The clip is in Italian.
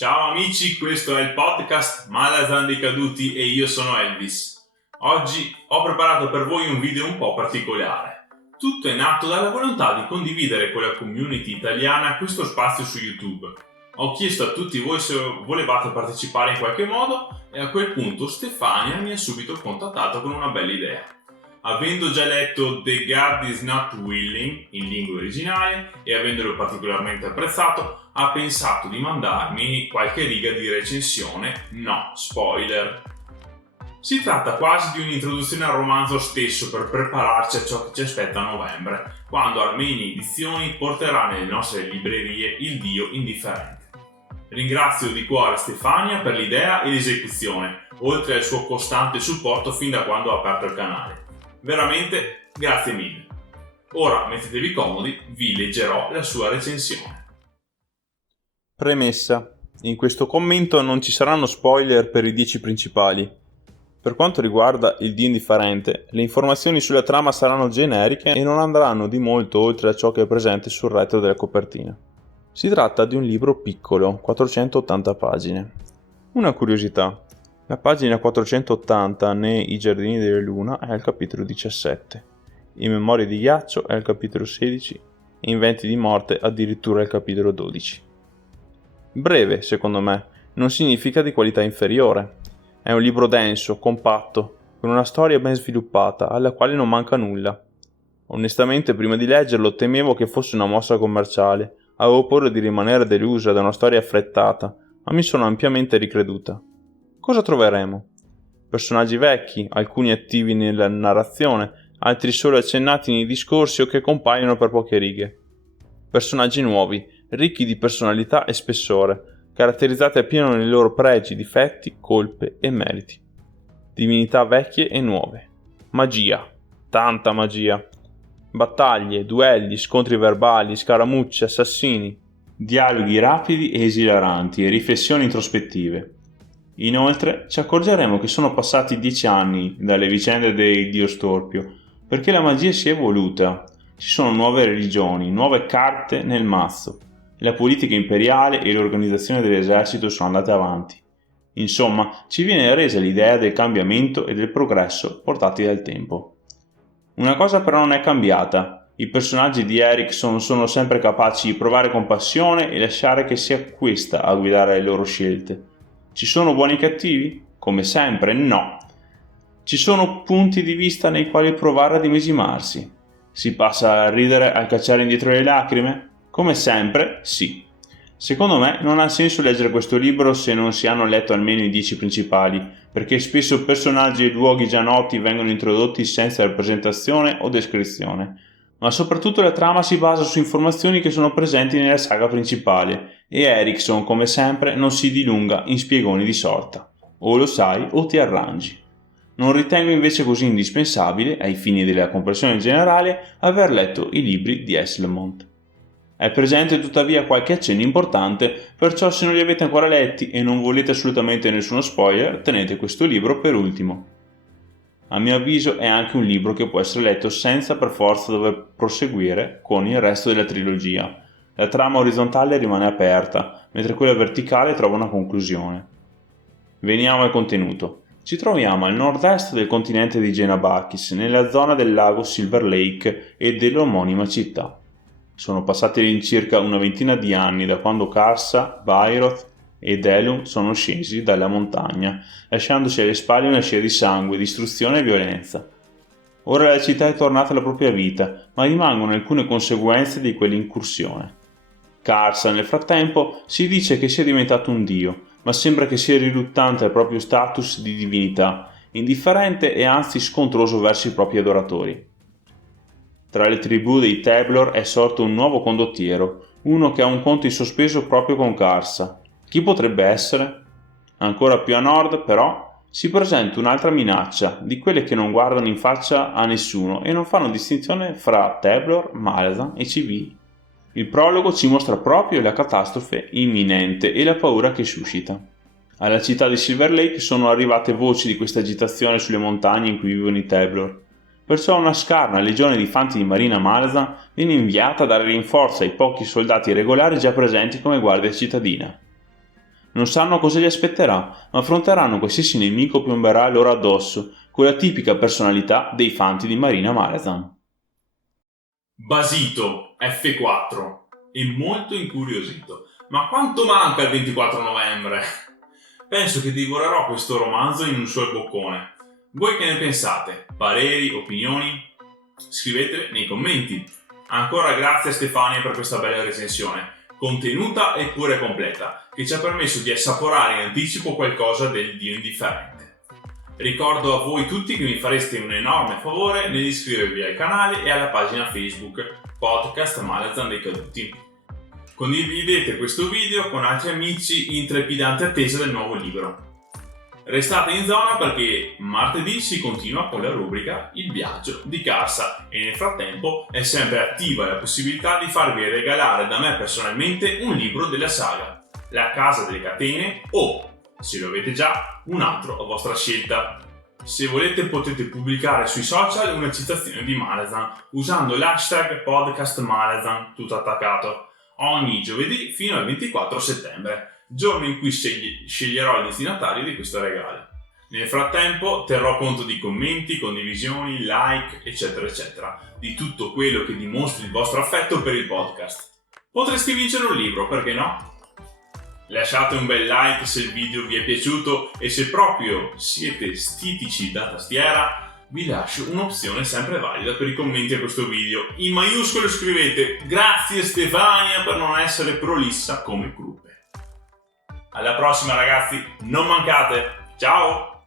Ciao amici, questo è il podcast Malazan dei Caduti e io sono Elvis. Oggi ho preparato per voi un video un po' particolare. Tutto è nato dalla volontà di condividere con la community italiana questo spazio su YouTube. Ho chiesto a tutti voi se volevate partecipare in qualche modo e a quel punto Stefania mi ha subito contattato con una bella idea. Avendo già letto The God is Not Willing in lingua originale e avendolo particolarmente apprezzato, ha pensato di mandarmi qualche riga di recensione, no spoiler. Si tratta quasi di un'introduzione al romanzo stesso per prepararci a ciò che ci aspetta a novembre, quando Armenia Edizioni porterà nelle nostre librerie Il Dio Indifferente. Ringrazio di cuore Stefania per l'idea e l'esecuzione, oltre al suo costante supporto fin da quando ha aperto il canale. Veramente grazie mille. Ora mettetevi comodi, vi leggerò la sua recensione. Premessa. In questo commento non ci saranno spoiler per i 10 principali. Per quanto riguarda Il Dio Indifferente, le informazioni sulla trama saranno generiche e non andranno di molto oltre a ciò che è presente sul retro della copertina. Si tratta di un libro piccolo, 480 pagine. Una curiosità. La pagina 480 nei I Giardini della Luna è al capitolo 17, In Memorie di Ghiaccio è al capitolo 16 e In Venti di Morte addirittura al capitolo 12. Breve, secondo me, non significa di qualità inferiore. È un libro denso, compatto, con una storia ben sviluppata, alla quale non manca nulla. Onestamente, prima di leggerlo temevo che fosse una mossa commerciale, avevo paura di rimanere delusa da una storia affrettata, ma mi sono ampiamente ricreduta. Cosa troveremo? Personaggi vecchi, alcuni attivi nella narrazione, altri solo accennati nei discorsi o che compaiono per poche righe. Personaggi nuovi, ricchi di personalità e spessore, caratterizzati appieno nei loro pregi, difetti, colpe e meriti. Divinità vecchie e nuove. Magia, tanta magia. Battaglie, duelli, scontri verbali, scaramucce, assassini. Dialoghi rapidi e esilaranti e riflessioni introspettive. Inoltre ci accorgeremo che sono passati 10 anni dalle vicende dei Dio Storpio, perché la magia si è evoluta. Ci sono nuove religioni, nuove carte nel mazzo. La politica imperiale e l'organizzazione dell'esercito sono andate avanti. Insomma, ci viene resa l'idea del cambiamento e del progresso portati dal tempo. Una cosa però non è cambiata. I personaggi di Erikson sono sempre capaci di provare compassione e lasciare che sia questa a guidare le loro scelte. Ci sono buoni e cattivi? Come sempre, no. Ci sono punti di vista nei quali provare ad immedesimarsi. Si passa a ridere al cacciare indietro le lacrime? Come sempre, sì. Secondo me non ha senso leggere questo libro se non si hanno letto almeno i 10 principali, perché spesso personaggi e luoghi già noti vengono introdotti senza rappresentazione o descrizione. Ma soprattutto la trama si basa su informazioni che sono presenti nella saga principale e Erikson, come sempre, non si dilunga in spiegoni di sorta. O lo sai o ti arrangi. Non ritengo invece così indispensabile, ai fini della comprensione generale, aver letto i libri di Eslemont. È presente tuttavia qualche accenno importante, perciò se non li avete ancora letti e non volete assolutamente nessuno spoiler, tenete questo libro per ultimo. A mio avviso è anche un libro che può essere letto senza per forza dover proseguire con il resto della trilogia. La trama orizzontale rimane aperta, mentre quella verticale trova una conclusione. Veniamo al contenuto. Ci troviamo al nord-est del continente di Genabakis, nella zona del lago Silver Lake e dell'omonima città. Sono passati all'incirca una ventina di anni da quando Karsa, Bairoth e Delum sono scesi dalla montagna, lasciandosi alle spalle una scia di sangue, distruzione e violenza. Ora la città è tornata alla propria vita, ma rimangono alcune conseguenze di quell'incursione. Karsa, nel frattempo, si dice che sia diventato un dio, ma sembra che sia riluttante al proprio status di divinità, indifferente e anzi scontroso verso i propri adoratori. Tra le tribù dei Teblor è sorto un nuovo condottiero, uno che ha un conto in sospeso proprio con Karsa. Chi potrebbe essere? Ancora più a nord, però, si presenta un'altra minaccia, di quelle che non guardano in faccia a nessuno e non fanno distinzione fra Teblor, Malazan e civili. Il prologo ci mostra proprio la catastrofe imminente e la paura che suscita. Alla città di Silver Lake sono arrivate voci di questa agitazione sulle montagne in cui vivono i Teblor. Perciò una scarna legione di fanti di marina Malazan viene inviata a dare rinforzo ai pochi soldati regolari già presenti come guardia cittadina. Non sanno cosa li aspetterà, ma affronteranno qualsiasi nemico piomberà loro addosso, con la tipica personalità dei fanti di Marina Malazan. Basito, F4 e molto incuriosito. Ma quanto manca il 24 novembre? Penso che divorerò questo romanzo in un sol boccone. Voi che ne pensate? Pareri, opinioni? Scrivetele nei commenti. Ancora grazie a Stefania per questa bella recensione, contenuta e pure completa, che ci ha permesso di assaporare in anticipo qualcosa del Dio indifferente. Ricordo a voi tutti che mi fareste un enorme favore nell'iscrivervi al canale e alla pagina Facebook Podcast Malazan dei Caduti. Condividete questo video con altri amici in trepidante attesa del nuovo libro. Restate in zona perché martedì si continua con la rubrica Il viaggio di Carsa e nel frattempo è sempre attiva la possibilità di farvi regalare da me personalmente un libro della saga, La Casa delle Catene o, se lo avete già, un altro a vostra scelta. Se volete potete pubblicare sui social una citazione di Malazan usando l'hashtag podcastmalazan tutto attaccato ogni giovedì fino al 24 settembre. Giorno in cui sceglierò il destinatario di questo regalo. Nel frattempo terrò conto di commenti, condivisioni, like, eccetera eccetera, di tutto quello che dimostri il vostro affetto per il podcast. Potreste vincere un libro, perché no? Lasciate un bel like se il video vi è piaciuto e se proprio siete stitici da tastiera, vi lascio un'opzione sempre valida per i commenti a questo video. In maiuscolo scrivete "Grazie Stefania per non essere prolissa come Kruppe". Alla prossima ragazzi, non mancate, ciao!